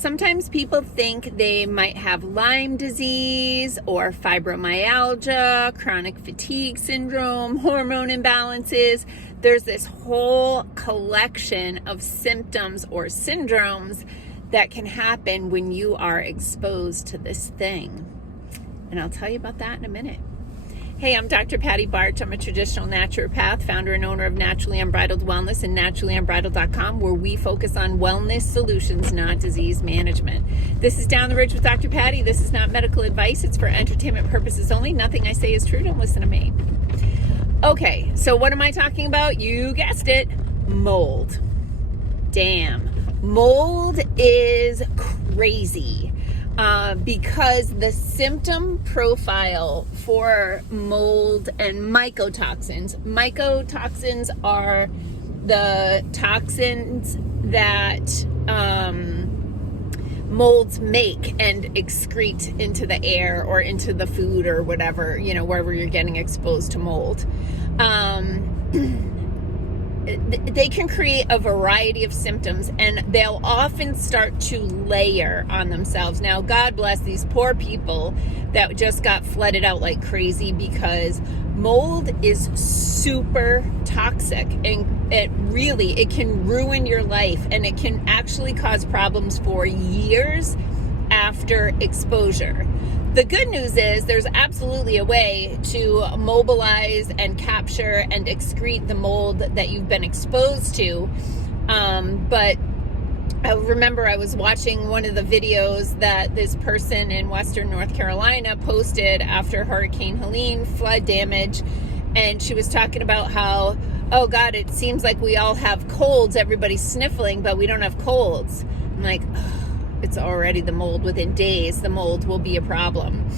Sometimes people think they might have Lyme disease or fibromyalgia, chronic fatigue syndrome, hormone imbalances. There's this whole collection of symptoms or syndromes that can happen when you are exposed to this thing. And I'll tell you about that in a minute. Hey, I'm Dr. Patti Bartsch. I'm a traditional naturopath, founder and owner of Naturally Unbridled Wellness and naturallyunbridled.com, where we focus on wellness solutions, not disease management. This is Down the Ridge with Dr. Patti. This is not medical advice. It's for entertainment purposes only. Nothing I say is true. Don't listen to me. Okay, so what am I talking about? You guessed it, mold. Damn. Mold is crazy. Because the symptom profile for mold and mycotoxins are the toxins that molds make and excrete into the air or into the food or whatever, wherever you're getting exposed to mold. They can create a variety of symptoms, and they'll often start to layer on themselves. Now, God bless these poor people that just got flooded out like crazy, because mold is super toxic, and it can ruin your life, and it can actually cause problems for years after exposure. The good news is there's absolutely a way to mobilize and capture and excrete the mold that you've been exposed to. But I remember I was watching one of the videos that this person in Western North Carolina posted after Hurricane Helene flood damage. And she was talking about how, oh God, it seems like we all have colds. Everybody's sniffling, but we don't have colds. I'm like, it's already the mold. Within days, the mold will be a problem.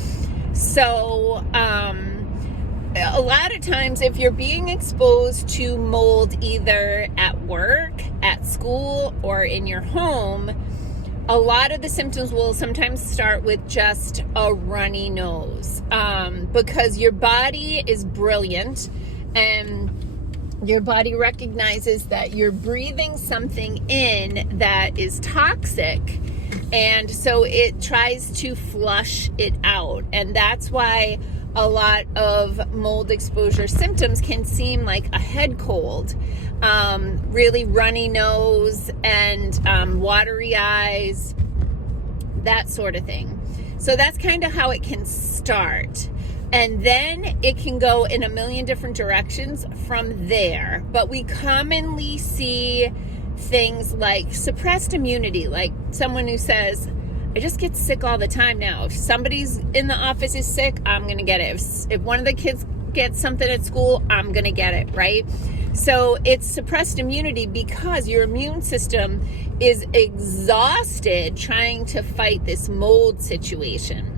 So a lot of times, if you're being exposed to mold either at work, at school, or in your home, a lot of the symptoms will sometimes start with just a runny nose, because your body is brilliant, and your body recognizes that you're breathing something in that is toxic. And so it tries to flush it out. And that's why a lot of mold exposure symptoms can seem like a head cold, really runny nose and watery eyes, that sort of thing. So that's kind of how it can start. And then it can go in a million different directions from there. But we commonly see things like suppressed immunity, like someone who says, I just get sick all the time now. If somebody's in the office is sick, I'm going to get it. If one of the kids gets something at school, I'm going to get it, right? So it's suppressed immunity because your immune system is exhausted trying to fight this mold situation.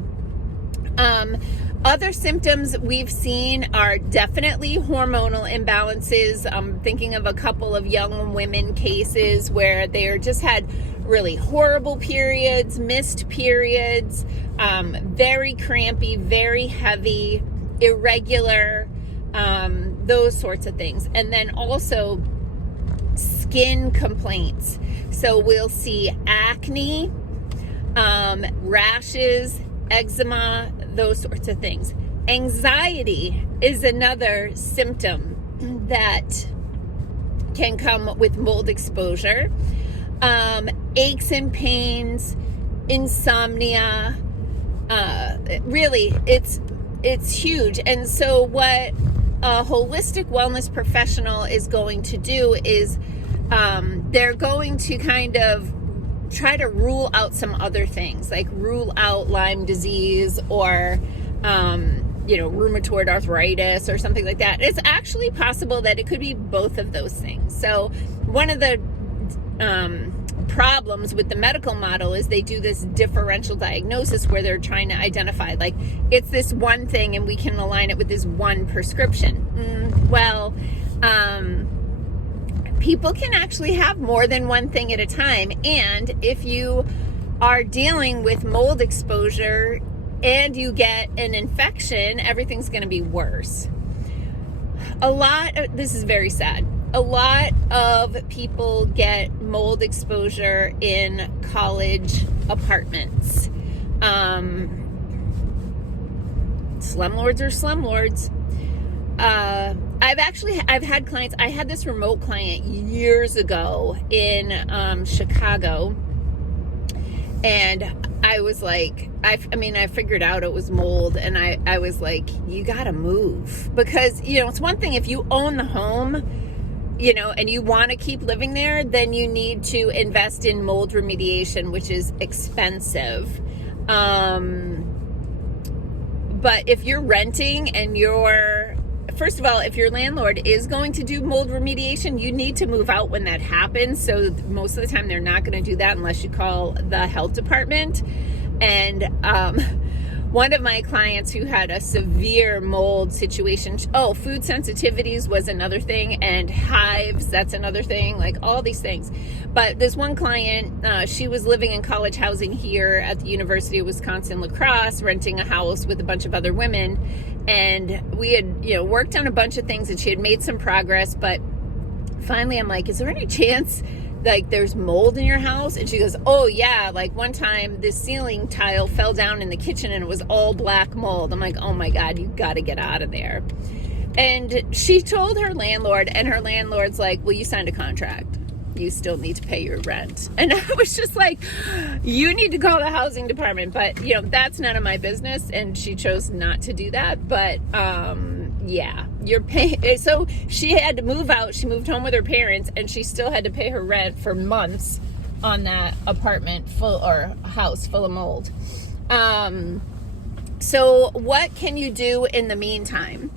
Other symptoms we've seen are definitely hormonal imbalances. I'm thinking of a couple of young women cases where they just had really horrible periods, missed periods, very crampy, very heavy, irregular, those sorts of things. And then also skin complaints. So we'll see acne, rashes, eczema, those sorts of things. Anxiety is another symptom that can come with mold exposure. Aches and pains, insomnia, really, it's huge. And so what a holistic wellness professional is going to do is they're going to kind of try to rule out some other things, like rule out Lyme disease or, rheumatoid arthritis or something like that. It's actually possible that it could be both of those things. So one of the problems with the medical model is they do this differential diagnosis where they're trying to identify, like, it's this one thing and we can align it with this one prescription. People can actually have more than one thing at a time. And if you are dealing with mold exposure and you get an infection, everything's going to be worse. This is very sad. a lot of people get mold exposure in college apartments. Slumlords are slumlords. I've had clients. I had this remote client years ago in Chicago, and I was like, I figured out it was mold, and I was like, you gotta move, because it's one thing if you own the home, and you want to keep living there, then you need to invest in mold remediation, which is expensive. But if you're renting and first of all, if your landlord is going to do mold remediation, you need to move out when that happens. So most of the time they're not going to do that unless you call the health department. And one of my clients who had a severe mold situation, food sensitivities was another thing, and hives, that's another thing, like all these things. But this one client, she was living in college housing here at the University of Wisconsin-La Crosse, renting a house with a bunch of other women. And we had, worked on a bunch of things, and she had made some progress. But finally I'm like, is there any chance like there's mold in your house? And she goes, oh yeah, like one time this ceiling tile fell down in the kitchen and it was all black mold. I'm like, oh my God, you got to get out of there. And she told her landlord, and her landlord's like, well, you signed a contract, you still need to pay your rent. And I was just like, you need to call the housing department. But that's none of my business, and she chose not to do that. But yeah, you're paying. So she had to move out. She moved home with her parents, and she still had to pay her rent for months on that apartment house full of mold. So what can you do in the meantime?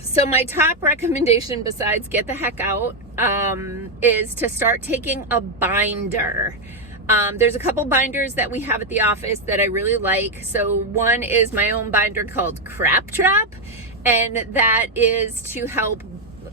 So my top recommendation, besides get the heck out, is to start taking a binder. There's a couple binders that we have at the office that I really like. So one is my own binder called Crap Trap, and that is to help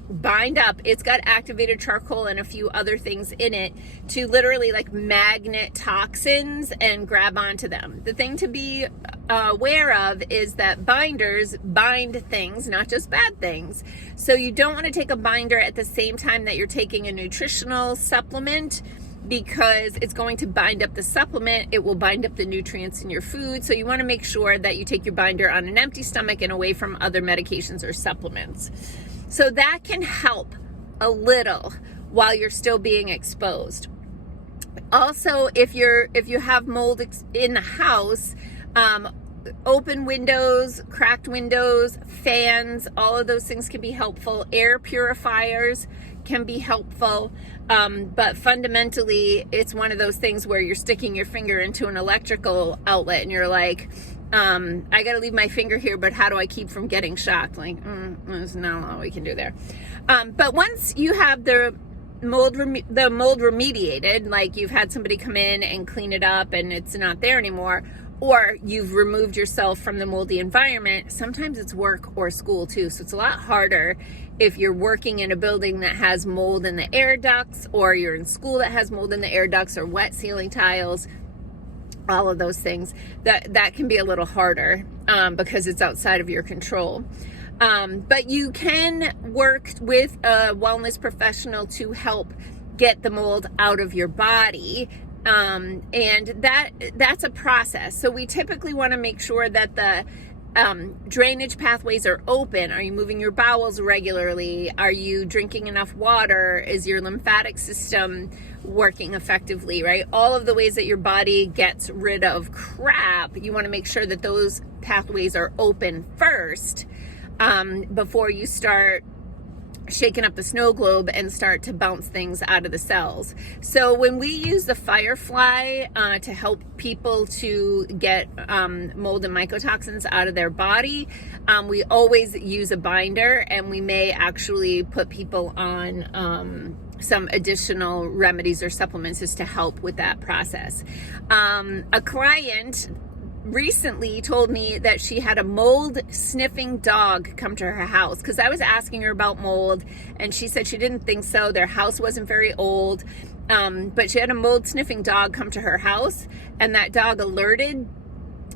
bind up. It's got activated charcoal and a few other things in it to literally like magnet toxins and grab onto them. The thing to be aware of is that binders bind things, not just bad things. So you don't want to take a binder at the same time that you're taking a nutritional supplement, because it's going to bind up the supplement. It will bind up the nutrients in your food. So you want to make sure that you take your binder on an empty stomach and away from other medications or supplements. So that can help a little while you're still being exposed. Also, if you have mold in the house, open windows, cracked windows, fans, all of those things can be helpful. Air purifiers can be helpful. But fundamentally, it's one of those things where you're sticking your finger into an electrical outlet and you're like, I got to leave my finger here, but how do I keep from getting shocked? Like, there's not all we can do there. But once you have the mold remediated, like you've had somebody come in and clean it up and it's not there anymore, or you've removed yourself from the moldy environment, sometimes it's work or school too. So it's a lot harder if you're working in a building that has mold in the air ducts, or you're in school that has mold in the air ducts, or wet ceiling tiles, all of those things. That can be a little harder because it's outside of your control. But you can work with a wellness professional to help get the mold out of your body. And that's a process. So we typically want to make sure that the drainage pathways are open. Are you moving your bowels regularly? Are you drinking enough water? Is your lymphatic system working effectively, right? All of the ways that your body gets rid of crap, you want to make sure that those pathways are open first, before you start shaking up the snow globe and start to bounce things out of the cells. So when we use the Firefly to help people to get mold and mycotoxins out of their body, we always use a binder, and we may actually put people on some additional remedies or supplements just to help with that process. A client recently told me that she had a mold sniffing dog come to her house, because I was asking her about mold and she said she didn't think so. Their house wasn't very old, but she had a mold sniffing dog come to her house, and that dog alerted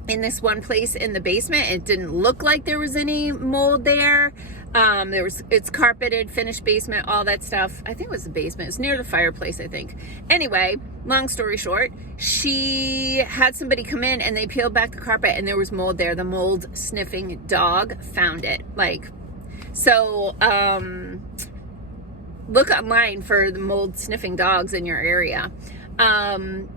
in this one place in the basement. It didn't look like there was any mold there. It's carpeted, finished basement, all that stuff. I think it was the basement. It's near the fireplace, I think. Anyway, long story short, she had somebody come in and they peeled back the carpet and there was mold there. The mold sniffing dog found it. So look online for the mold sniffing dogs in your area.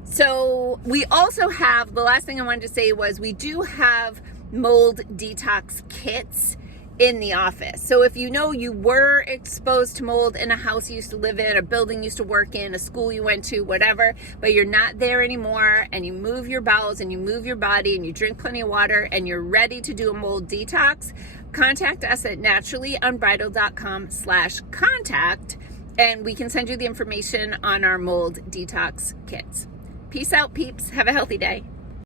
So we also have, the last thing I wanted to say was we do have mold detox kits in the office. So if you know you were exposed to mold in a house you used to live in, a building you used to work in, a school you went to, whatever, but you're not there anymore, and you move your bowels and you move your body and you drink plenty of water and you're ready to do a mold detox, contact us at naturallyunbridled.com/contact and we can send you the information on our mold detox kits. Peace out, peeps. Have a healthy day.